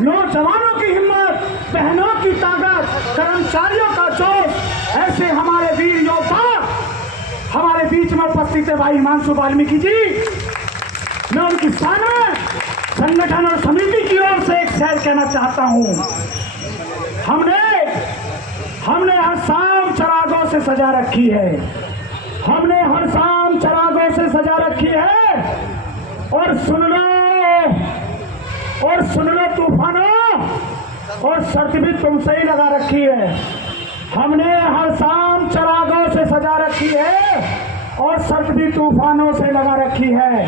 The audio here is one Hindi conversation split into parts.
नौजवानों की हिम्मत, बहनों की ताकत, कर्मचारियों का जोश, ऐसे हमारे वीर योद्धा हमारे बीच में उपस्थित है भाई हिमांशु वाल्मीकि जी। मैं उनकी शान में संगठन और समिति की ओर से एक शेर कहना चाहता हूं। हमने हर शाम चरागों से सजा रखी है, हमने हर शाम चरागों से सजा रखी है। और सुन लो तूफानों, और शर्त भी तुमसे ही लगा रखी है। हमने हर शाम चरागों से सजा रखी है और शर्त भी तूफानों से लगा रखी है।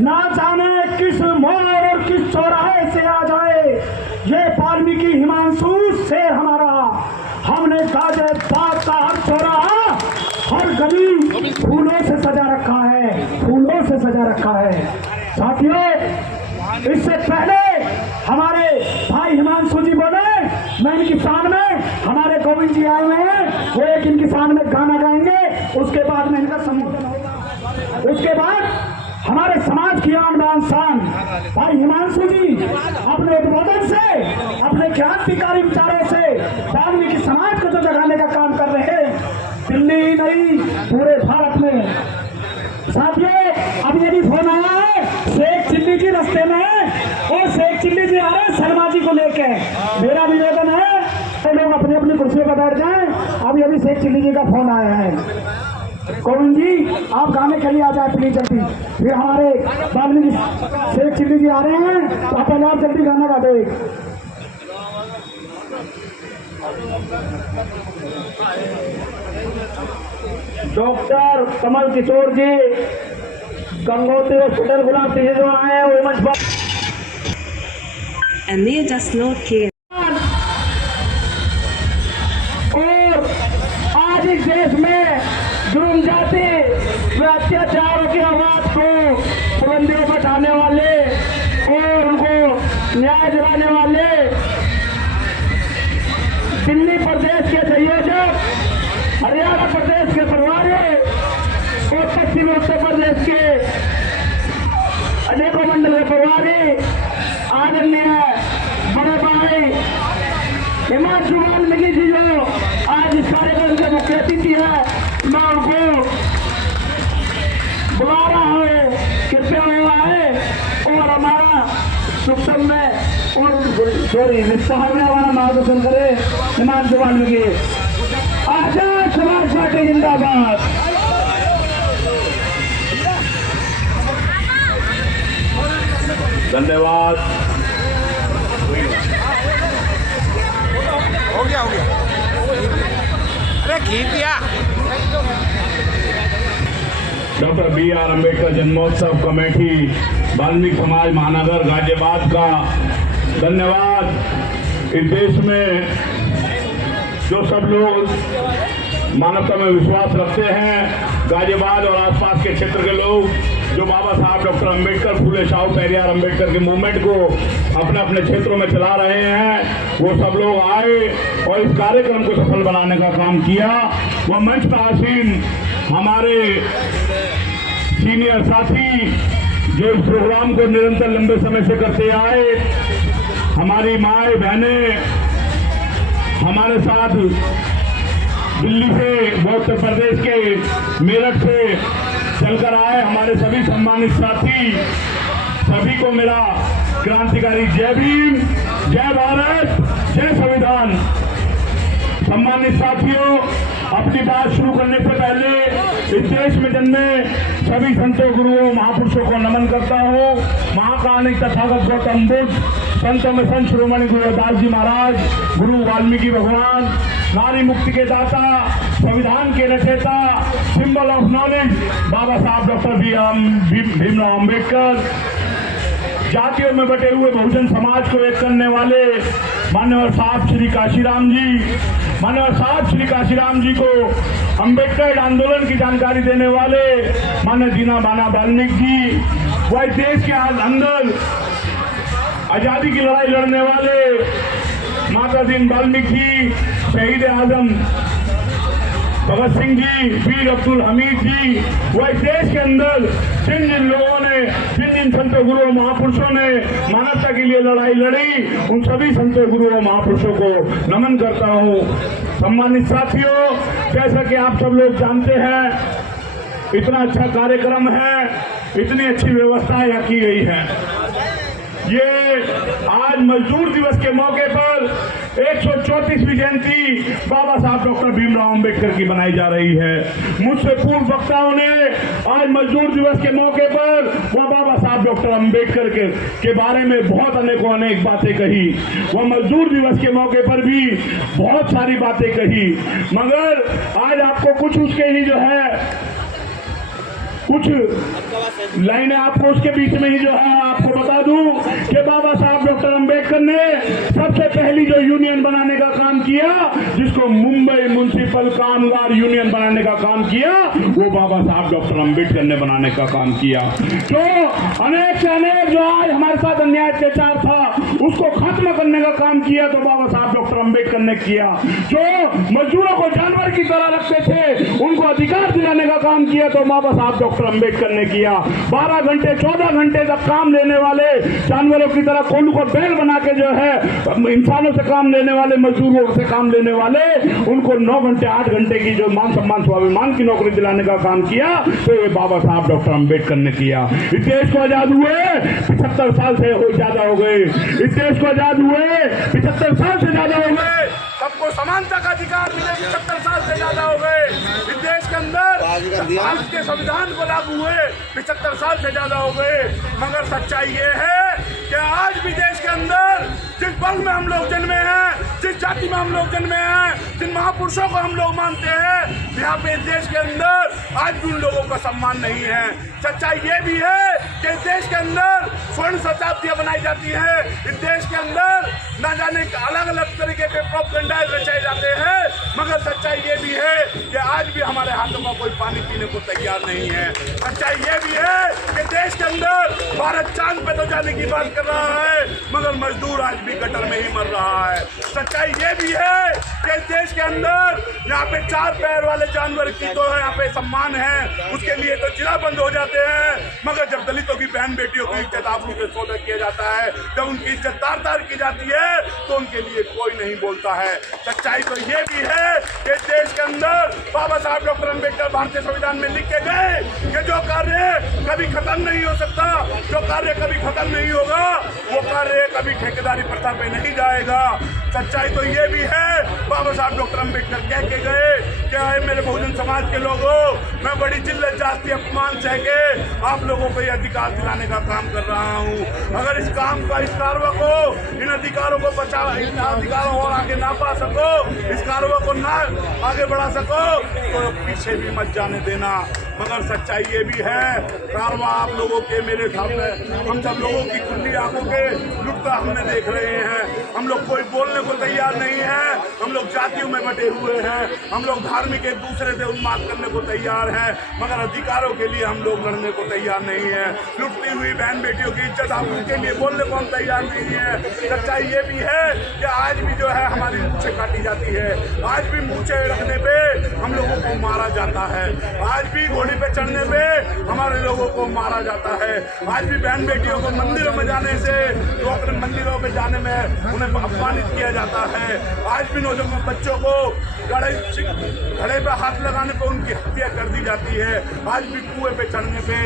ना जाने किस मोड़ और किस चौराहे से आ जाए ये वाल्मीकि हिमांशु शेर हमारा। हमने गाजियाबाद का हर चौराहा, हर गली फूलों से सजा रखा है, फूलों से सजा रखा है। साथियों, इससे पहले हमारे भाई हिमांशु जी बोले, मैं इनकी शान में, हमारे गोविंद जी आए हुए हैं, वो एक इनकी शान में गाना गाएंगे, उसके बाद में इनका संबोधन होगा। उसके बाद हमारे समाज की आन बान शान भाई हिमांशु जी अपने उद्बोधन से, अपने क्रांतिकारी विचारों से वाल्मीकि समाज को जो जगाने का काम कर रहे हैं, दिल्ली ही नहीं पूरे भारत में। साथियों, अब यदि फोन आया है शेख चिल्ली जी रास्ते में है, और शेख चिल्ली जी आ रहे हैं शर्मा जी को लेके। मेरा निवेदन है तो लोग अपनी अपनी कुर्सियों पर बैठ जाएं। अब यदि शेख चिल्ली जी का फोन आया है, गोविंद जी आप गाने के लिए आ जाए प्लीज जल्दी। फिर हमारे वाल्मीकि शेख चिल्ली जी आ रहे हैं, तो आप पहले आप जल्दी गाना गा दे। डॉक्टर कमल किशोर जी गंगोत्री हॉस्पिटल गुलाब सिंह जो आए वो मंच पर। And they just not care. और आज इस देश में जुर्म जाति व अत्याचारों की आवाज को बुलंदियों पर उठाने वाले और उनको न्याय दिलाने वाले दिल्ली प्रदेश के संयोजक, हरियाणा प्रदेश के प्रभारी और पश्चिमी उत्तर प्रदेश के अनेकों मंडल के प्रभारी आदरणीय बड़े भाई हिमांशु वाल्मीकि जी जो आज इस कार्यक्रम के मुख्य अतिथि है, मैं उनको बुला रहा हूँ, कृपया हुआ है। और हमारा सुखम में और सॉरी विस्तार में हमारा मार्गदर्शन करे हिमांशु वाल्मीकि। आजाद समाज पार्टी जिंदाबाद। धन्यवाद। हो गया अरे खींच दिया। डॉक्टर BR अम्बेडकर जन्मोत्सव कमेटी वाल्मीकि समाज महानगर गाजियाबाद का धन्यवाद। इस देश में जो सब लोग मानवता में विश्वास रखते हैं, गाजियाबाद और आसपास के क्षेत्र के लोग जो बाबा साहब डॉक्टर अम्बेडकर, फूले शाहू पेरियार अम्बेडकर के मूवमेंट को अपने अपने क्षेत्रों में चला रहे हैं, वो सब लोग आए और इस कार्यक्रम को सफल बनाने का काम किया। वह मंच पर आसीन हमारे सीनियर साथी जो इस प्रोग्राम को निरंतर लंबे समय से करते आए, हमारी माए बहनें हमारे साथ दिल्ली से, उत्तर प्रदेश के मेरठ से चलकर आए, हमारे सभी सम्मानित साथी, सभी को मेरा क्रांतिकारी जय भीम, जय भारत, जय संविधान। सम्मानित साथियों, अपनी बात शुरू करने से पहले इस देश में जन्मे सभी संतों, गुरुओं, महापुरुषों को नमन करता हूँ। महाकाल तथागत गौतम बुद्ध, संतों में संत शिरोमणि गुरु रविदास जी महाराज, गुरु वाल्मीकि भगवान, नारी मुक्ति के दाता, संविधान के रचयिता, सिंबल ऑफ नॉलेज बाबा साहब डॉक्टर भीमराव अम्बेडकर, जातियों में बटे हुए बहुजन समाज को एक करने वाले माननीय साहब श्री काशीराम जी, माननीय साहब श्री काशीराम जी को अम्बेडकर आंदोलन की जानकारी देने वाले माननीय दीना बाना वाल्मीकि जी, वह देश के अंदर आजादी की लड़ाई लड़ने वाले माता दीन वाल्मीकि, शहीद आजम भगत सिंह जी, वीर अब्दुल हमीद जी, वो इस देश के अंदर जिन जिन लोगों ने, जिन जिन संतों गुरुओं महापुरुषों ने मानवता के लिए लड़ाई लड़ी, उन सभी संतों गुरुओं महापुरुषों को नमन करता हूँ। सम्मानित साथियों, जैसा कि आप सब लोग जानते हैं, इतना अच्छा कार्यक्रम है, इतनी अच्छी व्यवस्था यहाँ की गई है। ये आज मजदूर दिवस के मौके पर 134वीं जयंती बाबा साहब डॉक्टर भीमराव अंबेडकर की बनाई जा रही है। मुझसे पूर्व वक्ताओं ने आज मजदूर दिवस के मौके पर वह बाबा साहब डॉक्टर अंबेडकर के बारे में बहुत अनेक बातें कही। वह मजदूर दिवस के मौके पर भी बहुत सारी बातें कही, मगर आज आपको कुछ उसके ही जो है कुछ लाइनें आपको उसके बीच में ही जो है आपको बता दूं कि बाबा साहब डॉक्टर अंबेडकर ने सबसे पहली जो यूनियन बनाने का काम किया, जिसको मुंबई म्युनिसिपल कामगार यूनियन बनाने का काम किया, वो बाबा साहब डॉक्टर अंबेडकर ने बनाने का काम किया। तो अनेक से अनेक जो आज हमारे साथ अन्याय अत्याचार था, उसको खत्म करने का काम किया तो बाबा साहब डॉक्टर अंबेडकर ने किया। जो मजदूरों को जानवर की तरह रखते थे, उनको अधिकार दिलाने का काम किया तो बाबा साहब डॉक्टर अंबेडकर ने किया। 12 घंटे 14 घंटे तक काम लेने वाले जानवरों की तरह कोल्हू को बैल बना के जो है इंसानों से काम लेने वाले, मजदूरों से काम लेने वाले, उनको 9 घंटे 8 घंटे की जो मान सम्मान स्वाभिमान की नौकरी दिलाने का काम किया तो ये बाबा साहब डॉक्टर अंबेडकर ने किया। इस देश को आजाद हुए 75 साल से ज्यादा हो गए। इस देश को आजाद हुए 75 साल से ज्यादा हो गए। सबको समानता का अधिकार मिले 75 साल से ज्यादा हो गए। इस देश के अंदर भारत के संविधान को लागू हुए 75 साल से ज्यादा हो गए। मगर सच्चाई ये है कि आज भी देश के अंदर जिस वर्ग में हम लोग जन्मे हैं, जिस जाति में हम लोग जन्मे हैं, जिन महापुरुषों को हम लोग मानते हैं, यहाँ पे इस देश के अंदर आज भी उन लोगों का सम्मान नहीं है। सच्चाई ये भी है कि इस देश के अंदर स्वर्ण शताब्दियां बनाई जाती है। इस देश के अंदर न जाने अलग अलग तरीके के प्रोपेगेंडा रचाए जाते हैं, मगर सच्चाई ये भी है कि आज भी हमारे हाथों में कोई पानी पीने को तैयार नहीं है। सच्चाई ये भी है कि देश के अंदर भारत चांद पे तो जाने की बात कर रहा है, मगर मजदूर आज भी गटर में ही मर रहा है। सच्चाई ये भी है कि इस देश के अंदर यहाँ पे 4 पैर वाले जानवर की तो यहाँ पे सम्मान है, उसके लिए तो जिला बंद हो जाते हैं, मगर जब दलितों की बहन बेटियों की इज्जत आबरू से सौदा किया जाता है, जब उनकी इज्जत तार की जाती है, तो उनके लिए कोई नहीं बोलता है। सच्चाई तो ये भी है कि देश के अंदर बाबा साहब डॉक्टर अंबेडकर भारतीय संविधान में लिख के गए कि जो कार्य कभी खत्म नहीं हो सकता, जो कार्य कभी खत्म नहीं होगा, वो कार्य कभी ठेकेदारी प्रथा पे नहीं जाएगा। सच्चाई तो ये भी है, बाबा साहब डॉक्टर अंबेडकर कह के गए कि आए मेरे बहुजन समाज के लोगों, मैं बड़ी जिल्लत जाति अपमान सह के आप लोगों को ये अधिकार दिलाने का काम कर रहा हूँ। अगर इस काम का, इस कार्य को, इन अधिकारों को बचा, इन अधिकारों और आगे ना पा सको, इस कार्य को ना आगे बढ़ा सको, तो पीछे भी मत जाने देना। मगर सच्चाई ये भी है, कारवा आप लोगों के, मेरे सामने हम सब लोगों की खुली आंखों के लुटता हमने देख रहे हैं। हम लोग कोई बोलने को तैयार नहीं है, हम लोग जातियों में बटे हुए हैं, हम लोग धार्मिक एक दूसरे से उन्माद करने को तैयार हैं, मगर अधिकारों के लिए हम लोग लड़ने को तैयार नहीं है। लुटती हुई बहन बेटियों की इज्जत हम उनके लिए बोलने को हम तैयार नहीं है। सच्चाई ये भी है कि आज भी जो है हमारी मूछें काटी जाती है, आज भी मूछें रखने पे हम लोगों को मारा जाता है, आज भी घोड़ी पे चढ़ने पे हमारे लोगों को मारा जाता है, आज भी बहन बेटियों को मंदिरों में जाने से, तो अपने मंदिरों में जाने में उन्हें अपमानित किया जाता है, आज भी नौजवान बच्चों को घड़े पे हाथ लगाने पे उनकी हत्या कर दी जाती है, आज भी कुएं पे चढ़ने पे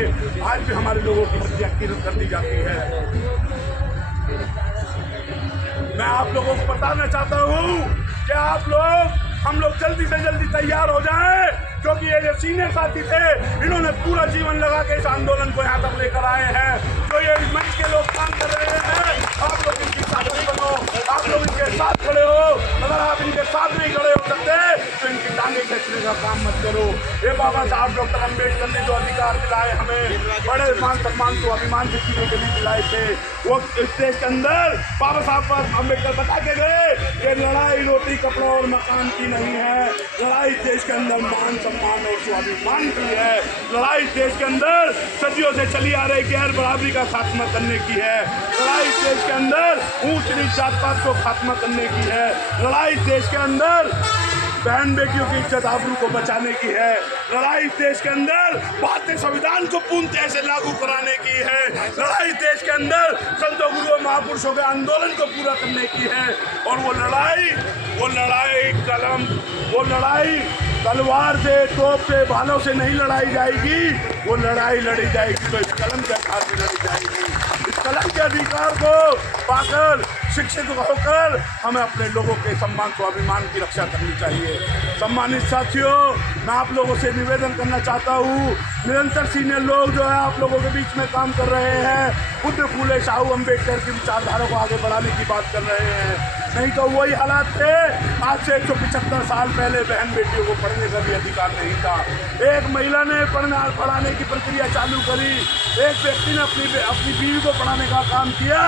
आज भी हमारे लोगों की हत्या कर दी जाती है। मैं आप लोगों को बताना चाहता हूँ कि आप लोग, हम लोग जल्दी से जल्दी तैयार हो जाएं, क्योंकि ये जो सीनियर साथी थे, इन्होंने पूरा जीवन लगा के इस आंदोलन को यहाँ तक लेकर आए हैं। जो ये मंच के लोग काम कर रहे हैं, आप लोग इनकी साथ बनो, आप लोग इनके साथ खड़े हो। अगर आप इनके साथ नहीं खड़े हो सकते तो इनकी टांगे खींचने का काम मत करो। ये बाबा साहब डॉक्टर अंबेडकर ने जो अधिकार दिलाए हमें, बड़े मान सम्मान को अभिमान से जीने के लिए दिलाए थे, वो इस देश के अंदर बाबा साहब अंबेडकर बता के गए कि लड़ाई रोटी कपड़ा और मकान की नहीं है, लड़ाई देश के अंदर मान सम्मान और स्वाभिमान की है। लड़ाई देश के अंदर सदियों से चली आ रही गैर बराबरी का खात्मा करने की है। लड़ाई देश के अंदर ऊंच नीच जात पात को खात्मा करने की है। लड़ाई देश के अंदर बहन बेटियों की इज्जत आबरू को बचाने की है। लड़ाई देश के अंदर भारतीय संविधान को पूर्णतः से लागू कराने की है। लड़ाई देश के अंदर संतों गुरुओं महापुरुषों के आंदोलन को पूरा करने की है। और वो लड़ाई तलवार से, तोप से, भालों से नहीं लड़ाई जाएगी। वो लड़ाई लड़ी जाएगी तो इस कलम के आधार पर लड़ी जाएगी। इस कलम के अधिकार को पाकर, शिक्षित होकर हमें अपने लोगों के सम्मान स्वाभिमान की रक्षा करनी चाहिए। सम्मानित साथियों, मैं आप लोगों से निवेदन करना चाहता हूँ, निरंतर सीनियर लोग जो है आप लोगों के बीच में काम कर रहे हैं, बुद्ध फूले शाहू अम्बेडकर की विचारधारा को आगे बढ़ाने की बात कर रहे हैं। नहीं तो वही हालात थे आज से 175 साल पहले बहन बेटियों को पढ़ने का भी अधिकार नहीं था। एक महिला ने पढ़ाने की प्रक्रिया चालू करी, एक व्यक्ति ने अपनी बीवी को पढ़ाने का काम किया।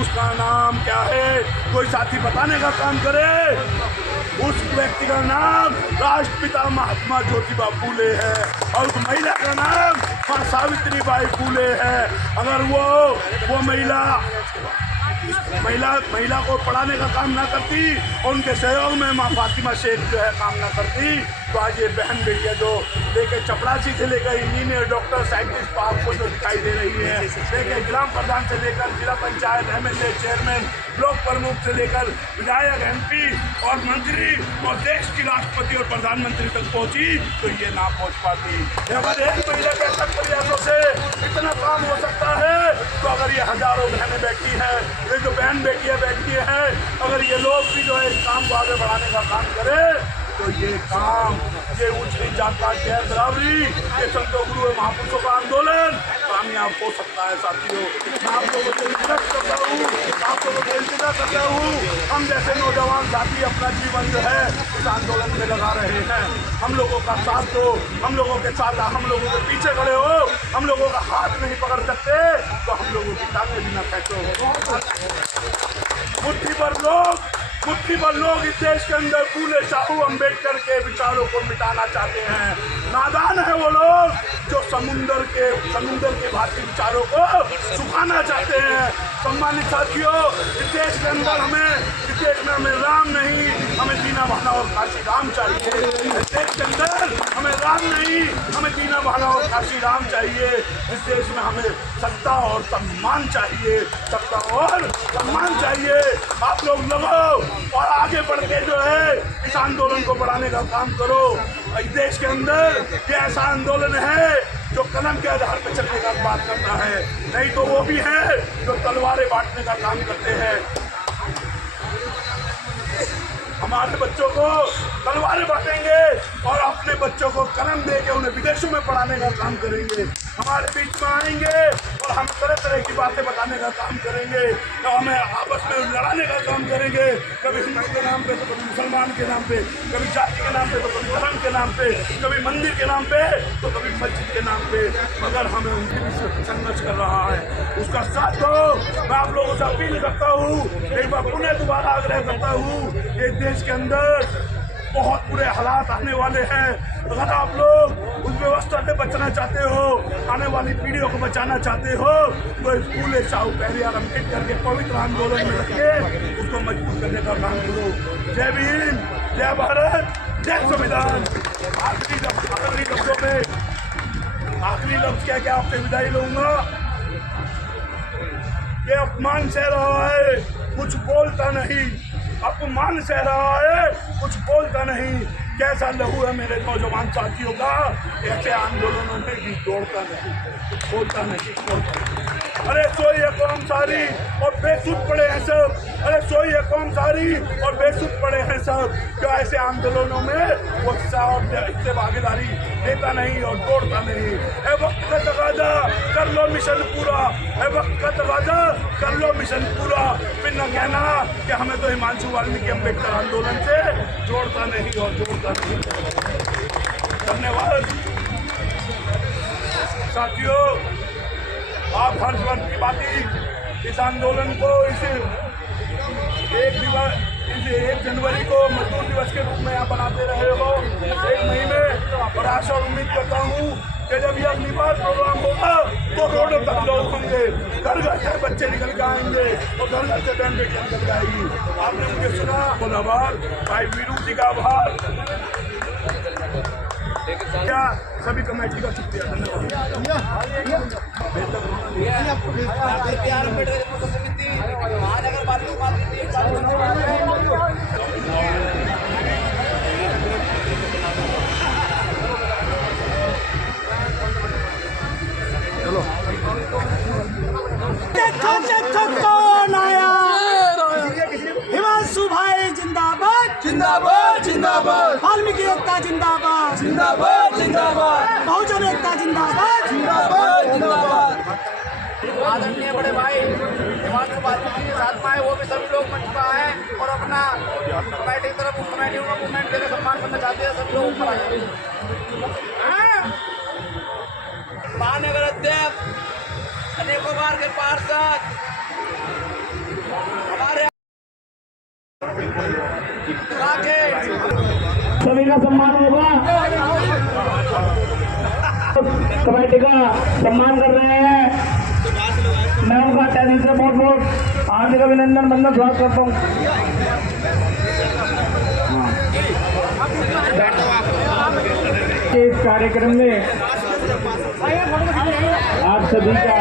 उसका नाम क्या है? कोई साथी बताने का काम करे। उस व्यक्ति का नाम राष्ट्रपिता महात्मा ज्योतिबा फूले है और उस महिला का नाम मां सावित्रीबाई फूले है। अगर वो महिला को पढ़ाने का काम ना करती और उनके सहयोग में मां फातिमा शेख जो है काम ना करती, तो आज ये बहन बेटियां जो लेकर चपरासी से लेकर इंजीनियर, डॉक्टर, साइंटिस्ट आपको जो दिखाई दे रही है, लेकर ग्राम प्रधान से लेकर जिला पंचायत, MLA, चेयरमैन, ब्लॉक प्रमुख से लेकर विधायक, MP और मंत्री और देश की राष्ट्रपति और प्रधानमंत्री तक पहुंची, तो ये ना पहुंच पाती। अगर एक महिला के सब प्रयासों से इतना काम हो सकता है, तो अगर ये हजारों बहनें बैठी हैं, ये जो बहन बेटियां बैठी हैं, अगर ये लोग भी जो है इस काम को आगे बढ़ाने का काम करें, तो ये काम, ये उच्च नीच जात गैर बराबरी, ये संतों गुरुओं महापुरुषों का आंदोलन कामयाब हो सकता है। साथियों, मैं आप लोगों से विनती करता हूँ, आप लोगों से इंतजार करता हूँ, हम जैसे नौजवान साथी अपना जीवन जो है इस आंदोलन में लगा रहे हैं। हम लोगों का साथ दो, हम लोगों के साथ, हम लोगों के पीछे खड़े हो। हम लोगों का हाथ नहीं पकड़ सकते तो हम लोगों की टांगें भी न खींचो। मुट्ठी भर लोग इस देश के अंदर फूले शाहू अम्बेडकर के विचारों को मिटाना चाहते हैं। नादान है वो लोग जो समुंदर के भारतीय विचारों को सुखाना चाहते हैं। सम्मानित साथियों, इस देश के अंदर इस देश में हमें राम नहीं, हमें दीना भाना और काशी राम चाहिए। इस देश के अंदर हमें राम नहीं, हमें दीना भाना और काशी राम चाहिए। इस देश में हमें सत्ता और सम्मान चाहिए, सत्ता और सम्मान चाहिए। आप लोग लगो और आगे बढ़ के जो है इस आंदोलन को बढ़ाने का काम करो। इस देश के अंदर ये ऐसा आंदोलन है जो कलम के आधार पर चलने का बात करता है, नहीं तो वो भी है जो तलवारें बांटने का काम करते हैं। हमारे बच्चों को तलवारें बांटेंगे और अपने बच्चों को कलम दे के उन्हें विदेशों में पढ़ाने का काम करेंगे। हमारे बीच में आएंगे और हम तरह तरह की बातें बताने का काम करेंगे, तो हमें आपस में लड़ाने का काम करेंगे, कभी हिंदू के नाम पे तो कभी मुसलमान के नाम पे, कभी जाति के नाम पे तो कभी धर्म के नाम पे, कभी मंदिर के नाम पे तो कभी मस्जिद के नाम पे। मगर हमें उनके बीच संघर्ष कर रहा है, उसका साथ दो। मैं आप लोगों से अपील करता हूँ, एक बार पुनः दोबारा आग्रह करता हूँ, ये देश के अंदर बहुत बुरे हालात आने वाले हैं। अगर आप लोग उस व्यवस्था से बचना चाहते हो, आने वाली पीढ़ियों को बचाना चाहते हो, तो फूले शाहू पेरियार अम्बेडकर के पवित्र आंदोलन में लग के उसको मजबूत करने का काम करो। जय भीम, जय भारत, जय संविधान। आखिरी लफ्जों में आखिरी लफ्ज क्या क्या आपसे विदाई लूंगा। ये अपमान सह रहा है, कुछ बोलता नहीं, अपमान सह रहा है, कुछ बोलता नहीं। कैसा लहू है मेरे नौजवान साथियों का, ऐसे आंदोलनों में भी दौड़ता नहीं, बोलता नहीं, बोलता नहीं। अरे सोई है कौम सारी और बेसुध पड़े हैं सब, अरे सोई है कौम सारी और बेसुध पड़े हैं सब, जो ऐसे आंदोलनों में वो हिस्सा और इससे भागीदारी देता नहीं और दौड़ता नहीं। ए वक्त का तकाजा कर लो मिशन पूरा, ए वक्त का तकाजा कर लो मिशन पूरा। फिर न कहना कि हमें तो हिमांशु वाल्मीकि अम्बेडकर आंदोलन से जोड़ता नहीं और जोड़ता नहीं। धन्यवाद साथियों, आप हर्षवर्धन की बाती इस आंदोलन को इस 1 जनवरी को मजदूर दिवस के रूप में यहाँ बनाते रहे हो 1 महीने, और आशा और उम्मीद करता हूँ कि जब ये अगली बार प्रोग्राम होगा तो रोडों तक लोग होंगे, घर घर से बच्चे निकल के आएंगे और घर घर से बहन बेटियां निकल के आएगी। आपने मुझे सुना, बोला आभार भाई वीरू जी का आभार, क्या सभी कमेटी का शुक्रिया, कौन आया? हिमांशु भाई जिंदाबाद जिंदाबाद जिंदाबाद वाल्मीकि एकता जिंदाबाद जिंदाबाद जिंदाबाद बहुजन एकता जिंदाबाद जिंदाबाद जिंदाबाद। आदरणीय बड़े भाई हिमांशु वाल्मीकि के साथ में वो भी सभी लोग मंच पर आए और अपना कमेटी की तरफ कमेटियों का मूवमेंट देकर सम्मान करना चाहते हैं। सभी लोग ऊपर आए। महानगर अध्यक्ष, अनेकों बार के पार्षद, हमारे सभी का सम्मान होगा। कमेटी का सम्मान कर रहे हैं। मैं उनका तहे दिल से बहुत बहुत हार्दिक अभिनंदन बंदन स्वागत करता हूँ। इस कार्यक्रम में आप सभी का